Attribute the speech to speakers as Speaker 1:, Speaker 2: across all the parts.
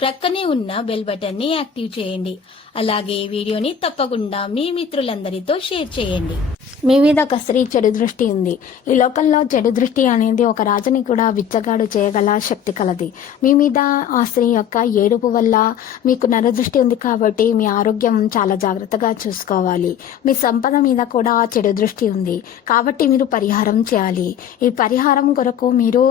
Speaker 1: ప్రక్కనే ఉన్న బెల్ బటన్ని యాక్టివ్ చేయండి. అలాగే వీడియోని తప్పకుండా మీ మిత్రులందరితో షేర్ చేయండి. మీ మీద ఒక స్త్రీ చెడు దృష్టి ఉంది. ఈ లోకంలో చెడు దృష్టి అనేది ఒక రాజుని కూడా విచ్చగాడు చేయగల శక్తి కలది. మీ మీద ఆ స్త్రీ యొక్క ఏడుపు వల్ల మీకు నరదృష్టి ఉంది కాబట్టి మీ ఆరోగ్యం చాలా జాగ్రత్తగా చూసుకోవాలి. మీ సంపద మీద కూడా చెడు దృష్టి ఉంది. కాబట్టి మీరు పరిహారం చేయాలి. ఈ పరిహారం కొరకు మీరు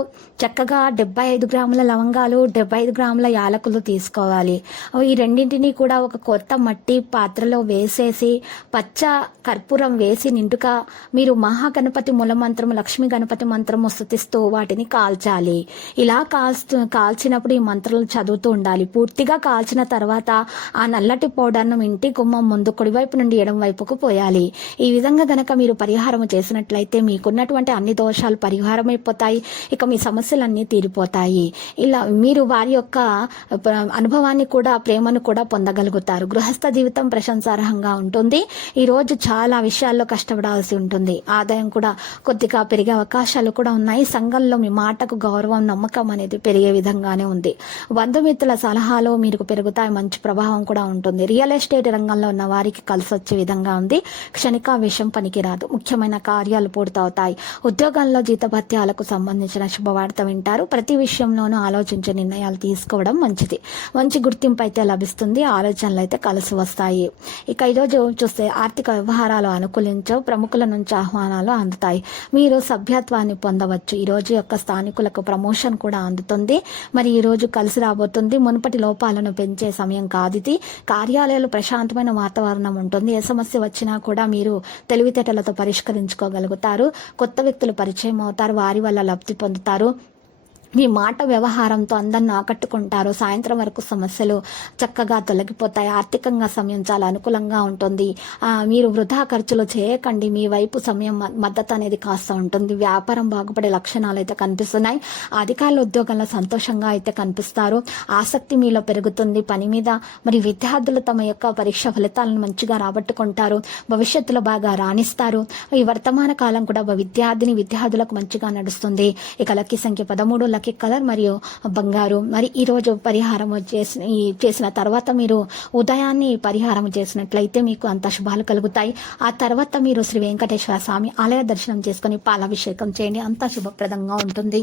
Speaker 1: చక్కగా డెబ్బై ఐదు గ్రాముల లవంగాలు డెబ్బై ఐదు గ్రాముల యాలకులు తీసుకోవాలి. ఈ రెండింటిని కూడా ఒక కొత్త మట్టి పాత్రలో వేసేసి పచ్చ కర్పూరం వేసి నిండుగా మీరు మహాగణపతి మూలమంత్రం లక్ష్మీ గణపతి మంత్రము స్థుతిస్తూ వాటిని కాల్చాలి. ఇలా కాల్స్తూ కాల్చినప్పుడు ఈ మంత్రాలు చదువుతూ ఉండాలి. పూర్తిగా కాల్చిన తర్వాత ఆ నల్లటి పౌడర్ను ఇంటి గుమ్మం ముందు కుడివైపు నుండి ఎడం వైపుకు పోయాలి. ఈ విధంగా గనక మీరు పరిహారం చేసినట్లయితే మీకున్నటువంటి అన్ని దోషాలు పరిహారం అయిపోతాయి ఇక మీ సమస్యలన్నీ తీరిపోతాయి. ఇలా మీరు వారి యొక్క అనుభవాన్ని కూడా ప్రేమను కూడా పొందగలుగుతారు. గృహస్థ జీవితం ప్రశంసార్హంగా ఉంటుంది. ఈ రోజు చాలా విషయాల్లో కష్టపడాల్సి ఉంటుంది. ఆదాయం కూడా కొద్దిగా పెరిగే అవకాశాలు కూడా ఉన్నాయి. సంఘంలో మీ మాటకు గౌరవం నమ్మకం అనేది పెరిగే విధంగానే ఉంది. బంధుమిత్రుల సలహాలో మీరు పెరుగుతాయి. మంచి ప్రభావం కూడా ఉంటుంది. రియల్ ఎస్టేట్ రంగంలో ఉన్న వారికి కలిసి వచ్చే విధంగా ఉంది. క్షణిక విషయం పనికిరాదు. ముఖ్యమైన కార్యాలు పూర్తవుతాయి. ఉద్యోగాల్లో జీతభత్యాలకు సంబంధించిన శుభవార్త వింటారు. ప్రతి విషయంలోనూ ఆలోచించే నిర్ణయాలు తీసుకోవడం మంచిది. మంచి గుర్తింపు అయితే లభిస్తుంది. ఆలోచనలు అయితే కలిసి వస్తాయి. ఇక ఈరోజు చూస్తే ఆర్థిక వ్యవహారాలు అనుకూలించవు. ప్రముఖుల నుంచి ఆహ్వానాలు అందుతాయి. మీరు సభ్యత్వాన్ని పొందవచ్చు. ఈ రోజు యొక్క స్థానికులకు ప్రమోషన్ కూడా అందుతుంది. మరి ఈ రోజు కలిసి రాబోతుంది. మునుపటి లోపాలను పెంచే సమయం కాదు ఇది. కార్యాలయాలు ప్రశాంతమైన వాతావరణం ఉంటుంది. ఏ సమస్య వచ్చినా కూడా మీరు తెలివితేటలతో పరిష్కరించుకోగలుగుతారు. కొత్త వ్యక్తులు పరిచయం అవుతారు. వారి వల్ల లబ్ధి పొందుతారు. మీ మాట వ్యవహారంతో అందరిని ఆకట్టుకుంటారు. సాయంత్రం వరకు సమస్యలు చక్కగా తొలగిపోతాయి. ఆర్థికంగా సమయం చాలా అనుకూలంగా ఉంటుంది. మీరు వృధా ఖర్చులు చేయకండి. మీ వైపు సమయం మద్దతు అనేది కాస్త ఉంటుంది. వ్యాపారం బాగుపడే లక్షణాలు అయితే కనిపిస్తున్నాయి. అధికారుల ఉద్యోగంలో సంతోషంగా అయితే కనిపిస్తారు. ఆసక్తి మీలో పెరుగుతుంది. పని మీద మరి విద్యార్థులు తమ యొక్క పరీక్ష ఫలితాలను మంచిగా రాబట్టుకుంటారు. భవిష్యత్తులో బాగా రాణిస్తారు. ఈ వర్తమాన కాలం కూడా విద్యార్థిని విద్యార్థులకు మంచిగా నడుస్తుంది. ఇక లక్కీ సంఖ్య పదమూడు లక్కీ కలర్ మరియు బంగారు. మరి ఈ రోజు పరిహారం చేసిన ఈ చేసిన తర్వాత మీరు ఉదయాన్నే పరిహారం చేసినట్లయితే మీకు అంత శుభాలు కలుగుతాయి. ఆ తర్వాత మీరు శ్రీ వెంకటేశ్వర స్వామి ఆలయ దర్శనం చేసుకుని పాలాభిషేకం చేయండి. అంతా శుభప్రదంగా ఉంటుంది.